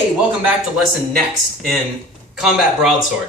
Hey, welcome back to Lesson Next in Combat Broadsword.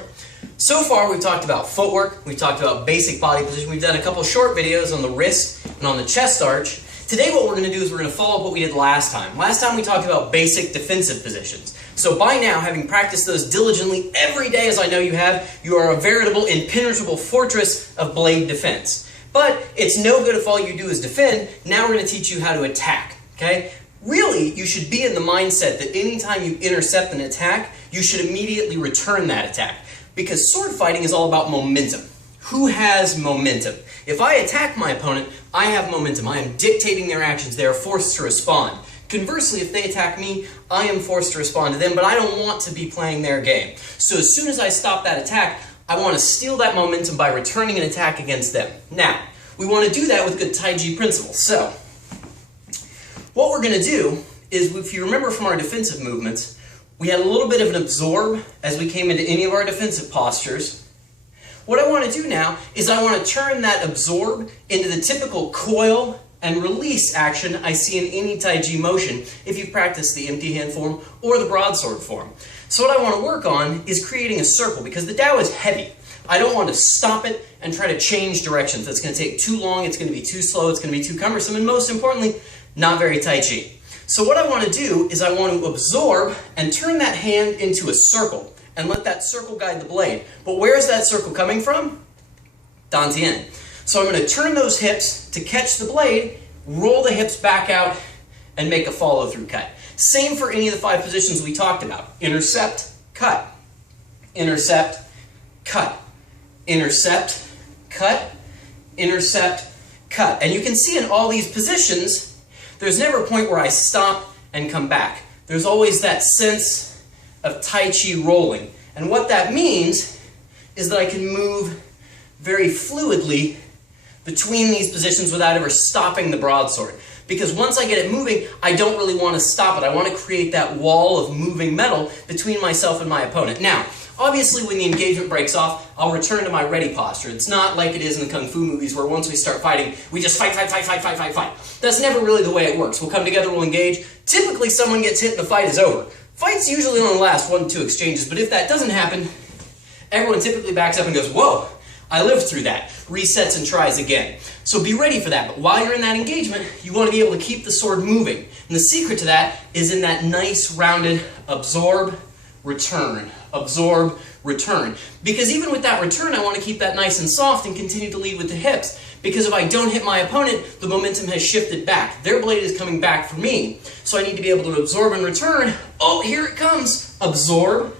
So far we've talked about footwork, we've talked about basic body position, we've done a couple short videos on the wrist and on the chest arch. Today what we're going to do is we're going to follow up what we did last time. Last time we talked about basic defensive positions. So by now, having practiced those diligently every day as I know you have, you are a veritable impenetrable fortress of blade defense. But it's no good if all you do is defend. Now we're going to teach you how to attack, okay? Really, you should be in the mindset that anytime you intercept an attack, you should immediately return that attack. Because sword fighting is all about momentum. Who has momentum? If I attack my opponent, I have momentum. I am dictating their actions. They are forced to respond. Conversely, if they attack me, I am forced to respond to them, but I don't want to be playing their game. So as soon as I stop that attack, I want to steal that momentum by returning an attack against them. Now, we want to do that with good taiji principles. So, what we're going to do is, if you remember from our defensive movements, we had a little bit of an absorb as we came into any of our defensive postures. What I want to do now is I want to turn that absorb into the typical coil and release action I see in any taiji motion if you've practiced the empty hand form or the broadsword form. So what I want to work on is creating a circle because the Tao is heavy. I don't want to stop it and try to change directions. That's going to take too long, it's going to be too slow, it's going to be too cumbersome, and most importantly, not very taichi. So what I want to do is I want to absorb and turn that hand into a circle and let that circle guide the blade. But where is that circle coming from? Dantian. So I'm going to turn those hips to catch the blade, roll the hips back out, and make a follow-through cut. Same for any of the 5 positions we talked about. Intercept, cut. Intercept, cut. Intercept, cut. Intercept, cut. And you can see in all these positions, there's never a point where I stop and come back. There's always that sense of taichi rolling. And what that means is that I can move very fluidly between these positions without ever stopping the broadsword. Because once I get it moving, I don't really want to stop it. I want to create that wall of moving metal between myself and my opponent. Now, obviously when the engagement breaks off, I'll return to my ready posture. It's not like it is in the Kung Fu movies where once we start fighting, we just fight. That's never really the way it works. We'll come together, we'll engage. Typically someone gets hit and the fight is over. Fights usually only last 1 to 2 exchanges, but if that doesn't happen, everyone typically backs up and goes, whoa, I lived through that. Resets and tries again. So be ready for that. But while you're in that engagement, you want to be able to keep the sword moving. And the secret to that is in that nice rounded absorb, return, absorb, return. Because even with that return, I want to keep that nice and soft and continue to lead with the hips. Because if I don't hit my opponent, the momentum has shifted back. Their blade is coming back for me. So I need to be able to absorb and return. Oh, here it comes. Absorb,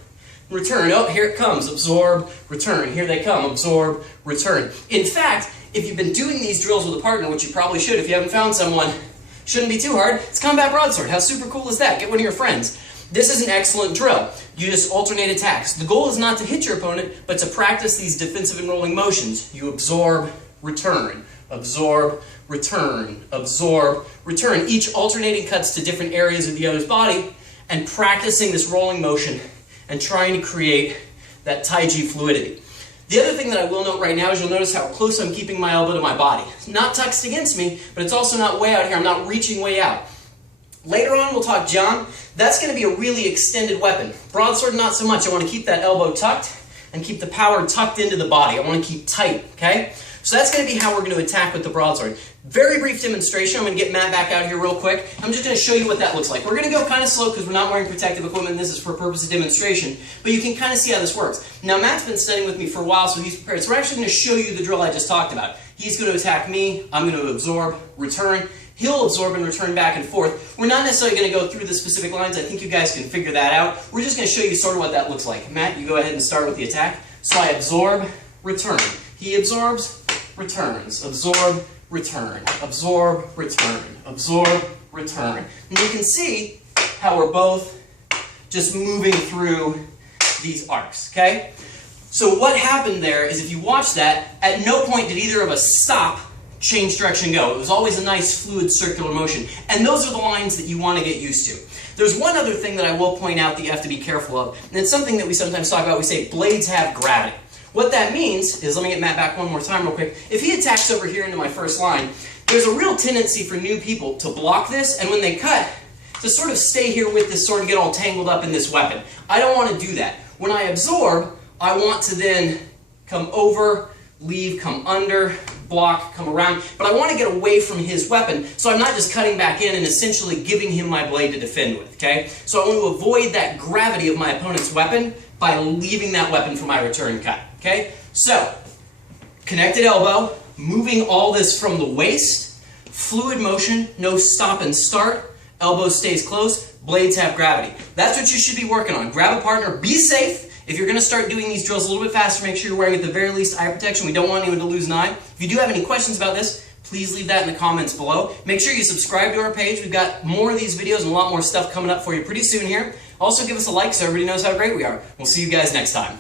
return. Oh, here it comes. Absorb, return. Here they come. Absorb, return. In fact, if you've been doing these drills with a partner, which you probably should if you haven't found someone, shouldn't be too hard. It's Combat Broadsword. How super cool is that? Get one of your friends. This is an excellent drill. You just alternate attacks. The goal is not to hit your opponent, but to practice these defensive and rolling motions. You absorb, return, absorb, return, absorb, return. Each alternating cuts to different areas of the other's body, and practicing this rolling motion and trying to create that taiji fluidity. The other thing that I will note right now is you'll notice how close I'm keeping my elbow to my body. It's not tucked against me, but it's also not way out here. I'm not reaching way out. Later on, we'll talk John. That's going to be a really extended weapon. Broadsword, not so much. I want to keep that elbow tucked and keep the power tucked into the body. I want to keep tight, okay? So that's going to be how we're going to attack with the broadsword. Very brief demonstration. I'm going to get Matt back out here real quick. I'm just going to show you what that looks like. We're going to go kind of slow because we're not wearing protective equipment. This is for purpose of demonstration, but you can kind of see how this works. Now, Matt's been studying with me for a while, so he's prepared. So we're actually going to show you the drill I just talked about. He's going to attack me. I'm going to absorb, return. He'll absorb and return back and forth. We're not necessarily going to go through the specific lines. I think you guys can figure that out. We're just going to show you sort of what that looks like. Matt, you go ahead and start with the attack. So I absorb, return. He absorbs, returns. Absorb, return. Absorb, return. Absorb, return. And you can see how we're both just moving through these arcs, okay? So what happened there is if you watch that, at no point did either of us stop, change direction, go. It was always a nice fluid circular motion. And those are the lines that you want to get used to. There's one other thing that I will point out that you have to be careful of, and it's something that we sometimes talk about. We say blades have gravity. What that means is, let me get Matt back one more time real quick. If he attacks over here into my first line, there's a real tendency for new people to block this, and when they cut, to sort of stay here with this sword and get all tangled up in this weapon. I don't want to do that. When I absorb, I want to then come over, leave, come under, block, come around, but I want to get away from his weapon, so I'm not just cutting back in and essentially giving him my blade to defend with, okay? So I want to avoid that gravity of my opponent's weapon by leaving that weapon for my return cut, okay? So, connected elbow, moving all this from the waist, fluid motion, no stop and start, elbow stays close, blades have gravity. That's what you should be working on. Grab a partner, be safe. If you're going to start doing these drills a little bit faster, make sure you're wearing at the very least eye protection. We don't want anyone to lose an eye. If you do have any questions about this, please leave that in the comments below. Make sure you subscribe to our page. We've got more of these videos and a lot more stuff coming up for you pretty soon here. Also give us a like so everybody knows how great we are. We'll see you guys next time.